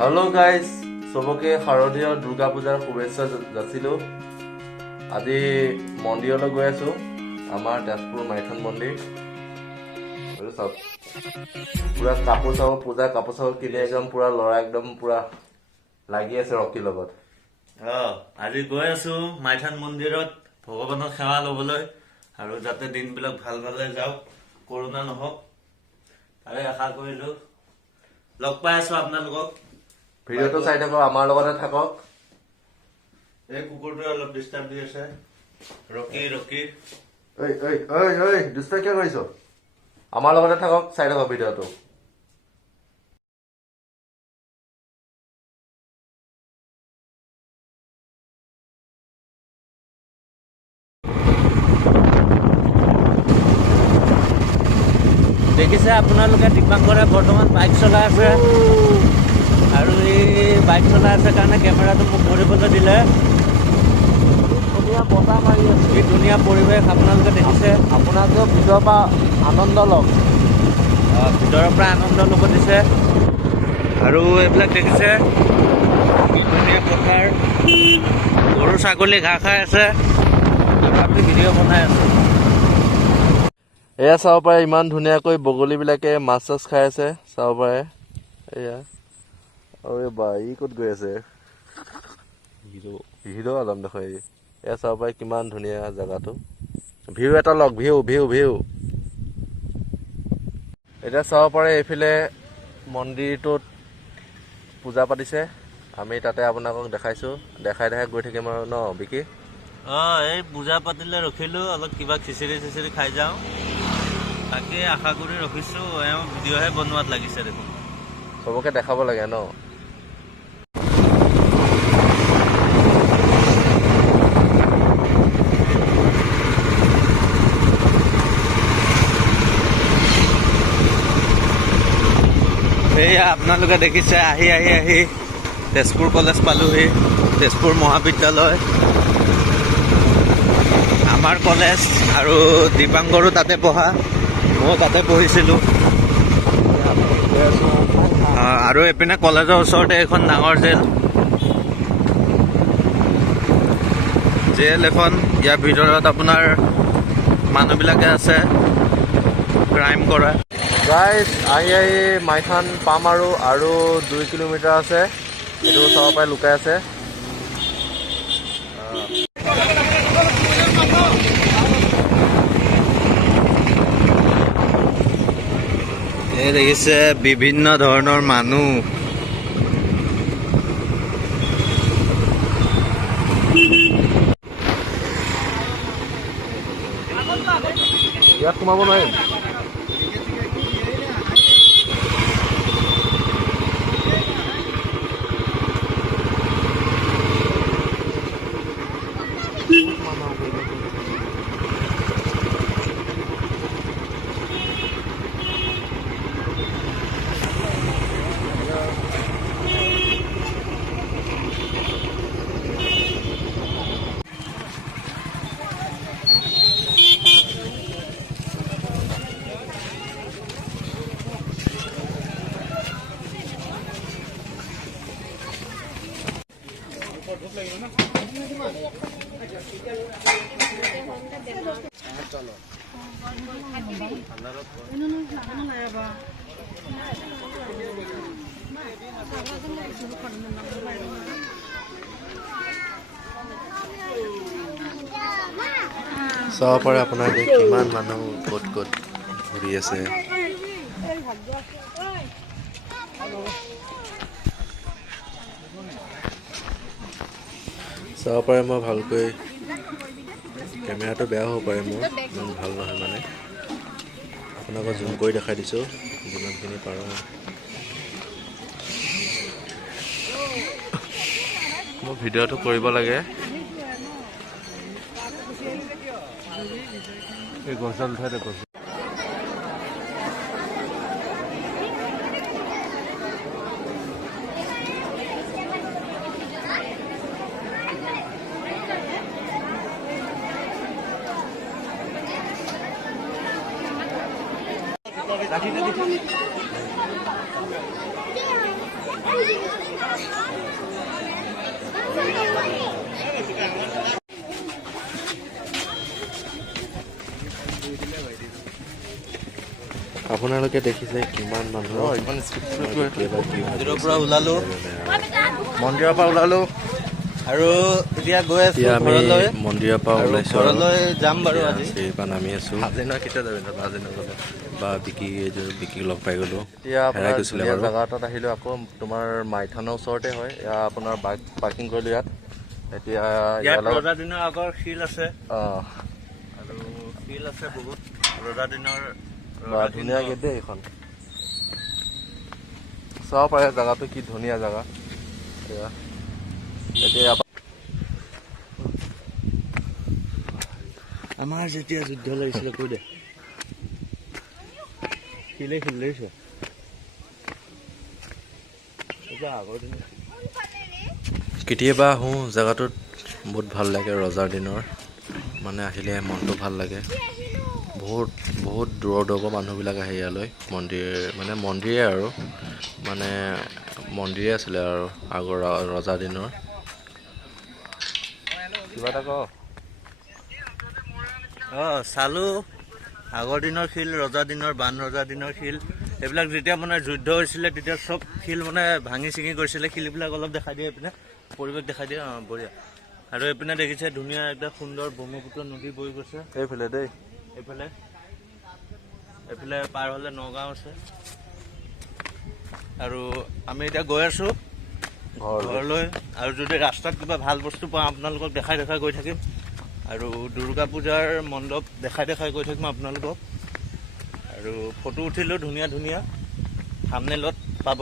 Hello' guys, চবকে শাৰদীয় দুৰ্গা পূজাৰ শুভেচ্ছা যাচিলোঁ। আজি মন্দিৰলৈ গৈ আছোঁ, আমাৰ তেজপুৰ মাইথান মন্দিৰ। চাওক পুৰা কাপোৰ চাপোৰ পূজাৰ কাপোৰ চাপোৰ কিনি একদম পুৰা ল'ৰা একদম পুৰা লাগি আছে ৰকীৰ লগত। আজি গৈ আছো মাইথান মন্দিৰত ভগৱানৰ সেৱা ল'বলৈ, আৰু যাতে দিনবিলাক ভাল ভালে যাওক, কৰোণা নহওক তাৰে আশা কৰিলো। লগ পাই আছো আপোনালোকক। ভিডিঅ'টো চাই থাকক, আমাৰ লগতে থাকক। এই কুকুৰটোৱে অলপ ডিষ্টাৰ্ব দি আছে। ৰকি দুষ্ট কিয় কৰিছ? আমাৰ লগতে থাকক, চাই থাকক ভিডিঅ'টো। দেখিছে আপোনালোকে, দীপাংকৰে বৰ্তমান বাইক চলাই আছে, আৰু এই বাইক চলাই আছে কাৰণে কেমেৰাটো মোক ধৰিবলৈ দিলে। ধুনীয়া বতাহ মাৰি আছে, কি ধুনীয়া পৰিৱেশ আপোনালোকে দেখিছে। আপোনালোকেও ভিতৰৰ পৰা আনন্দ লওক। ভিতৰৰ পৰা আনন্দ ল'ব দিছে। আৰু এইবিলাক দেখিছে কি ধুনীয়া পথাৰ, গৰু ছাগলী ঘাঁহ খাই আছে, আমি ভিডিঅ' বনাই আছো। এয়া চাব পাৰে, ইমান ধুনীয়াকৈ বগলীবিলাকে মাছ চাছ খাই আছে, চাব পাৰে। এয়া বা ই ক'ত গৈ আছে? হিৰ' আলম দেখোন এই। এয়া চাব পাৰে কিমান ধুনীয়া জেগাটো। ভিউ এটা লওক, ভিউ। এতিয়া চাব পাৰে এইফালে মন্দিৰটোত পূজা পাতিছে, আমি তাতে আপোনালোকক দেখাইছোঁ। দেখাই গৈ থাকিম আৰু ন বিকি? এই পূজা পাতিলে ৰখিলোঁ, অলপ কিবা খিচিৰি খাই যাওঁ, তাকে আশা কৰি ৰখিছোঁ। এওঁ ভিডিঅ'হে বনোৱাত লাগিছে দেখোন। চবকে দেখাব লাগে ন। সেয়া আপোনালোকে দেখিছে, আহি তেজপুৰ কলেজ পালোহি, তেজপুৰ মহাবিদ্যালয় আমাৰ কলেজ, আৰু দীপাংকৰো তাতে পঢ়া, ময়ো তাতে পঢ়িছিলোঁ। আৰু এইপিনে কলেজৰ ওচৰতে এখন ডাঙৰ জেল এখন। ইয়াৰ ভিতৰত আপোনাৰ মানুহবিলাকে আছে ক্ৰাইম কৰা। গাইজ, আহি মাইথান পাম আৰু 2 কিলোমিটাৰ আছে। এইটো চাব পাৰে, লুকাই আছে। এই দেখিছে বিভিন্ন ধৰণৰ মানুহ। ইয়াত সোমাব নোৱাৰিম। চাব পাৰে আপোনালোকে কিমান মানুহ ক'ত ঘূৰি আছে। চাব পাৰে, মই ভালকৈ কেমেৰাটো বেয়া হ'ব পাৰে, মোৰ ইমান ভাল নহয় মানে। আপোনালোকক জুম কৰি দেখাই দিছোঁ যিমানখিনি পাৰোঁ। মই ভিডিঅ'টো কৰিব লাগে। এই গছডাল উঠাই দে, গছ। আপোনালোকে দেখিছে কিমান মানুহ মন্দিৰৰ পৰা ওলালো আৰু এতিয়া গৈ আছো এতিয়া আমি ঘৰলৈ। মন্দিৰৰ পৰা ওলাইছো ঘৰলৈ যাম বাৰু আজি। সেইপা নামি আছো কেতিয়া যাবি গ'লে বা বিকিক লগ পাই গ'লো। এতিয়া হেৰাই আপোনাৰ গৈছিলে ধুনীয়া বাৰু। জেগা এটাত আহিলোঁ আকৌ তোমাৰ মাইথানৰ ওচৰতে হয়। এয়া আপোনাৰ বাইক পাৰ্কিং কৰিলোঁ ইয়াত। এতিয়া ইয়াত ৰজা দিনৰ আগৰ শিল আছে অঁ আৰু শিল আছে বহুত ৰজা দিনৰ বা ধুনীয়া গেট দেই এইখন। চাব পাৰে জেগাটো কি ধুনীয়া জেগা। এয়া এতিয়া আমাৰ যেতিয়া যুদ্ধ লাগিছিলে কৈ দে শিলে শিল লাগিছে আগৰ দিনৰ কেতিয়াবা আহোঁ জেগাটোত বহুত ভাল লাগে ৰজাৰ দিনৰ মানে আহিলে মনটো ভাল লাগে। বহুত দূৰৰ পৰা মানুহবিলাক আহে ইয়ালৈ মন্দিৰে আৰু মানে মন্দিৰে আছিলে আৰু আগৰ ৰজা দিনৰ। কিবা এটা ক চালো আগৰ দিনৰ শিল ৰজা দিনৰ বান ৰজা দিনৰ শিল এইবিলাক যেতিয়া মানে যুদ্ধ হৈছিলে তেতিয়া চব শিল মানে ভাঙি চিঙি গৈছিলে। শিলবিলাক অলপ দেখাই দিয়ে এইপিনে পৰিৱেশ দেখাই দিয়ে বঢ়িয়া। আৰু এইপিনে দেখিছে ধুনীয়া একদম সুন্দৰ ব্ৰহ্মপুত্ৰ নদী বৈ গৈছে এইফালে দেই। এইফালে পাৰ হ'লে নগাঁও আছে আৰু আমি এতিয়া গৈ আছো ঘৰলৈ। আৰু যদি ৰাস্তাত কিবা ভাল বস্তু পাওঁ আপোনালোকক দেখাই গৈ থাকিম আৰু দুৰ্গা পূজাৰ মণ্ডপ দেখাই গৈ থাকিম আপোনালোকক। আৰু ফটো উঠিলোঁ ধুনীয়া থাম্বনেইলত পাব।